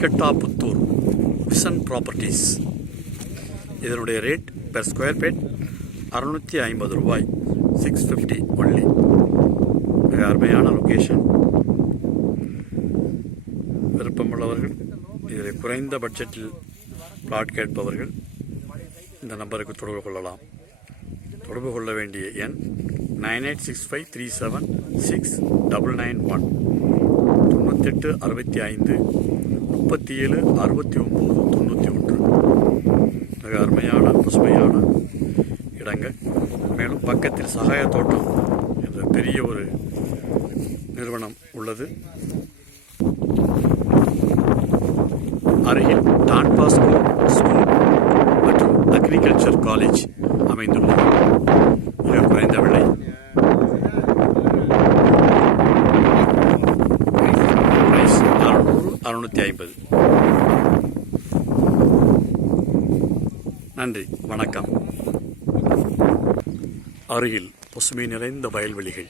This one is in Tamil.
மணிக்கட்டாபுத்தூர் விசன் ப்ராப்பர்ட்டிஸ். இதனுடைய ரேட் பெர் ஸ்கொயர் ஃபீட் 650 ரூபாய், 650 ஒன்லி. மிக அருமையான லொக்கேஷன். விருப்பமுள்ளவர்கள், இதில் குறைந்த பட்ஜெட்டில் பிளாட் கேட்பவர்கள் இந்த நம்பருக்கு தொடர்பு கொள்ளலாம். தொடர்பு கொள்ள வேண்டிய எண் 9865376991, 9865376991. மிக அருமையான பசுமையான இடங்கள். மேலும் பக்கத்தில் சகாய தோட்டம் என்ற பெரிய ஒரு நிறுவனம் உள்ளது. அருகில் டான் பாஸ்கோ ஸ்கூல் மற்றும் அக்ரிகல்ச்சர் காலேஜ் அமைந்துள்ளது. மிக குறைந்த விலை. பிரைஸ் 600-650. நன்றி, வணக்கம். அருகில் பசுமை நிறைந்த வயல்வெளிகள்.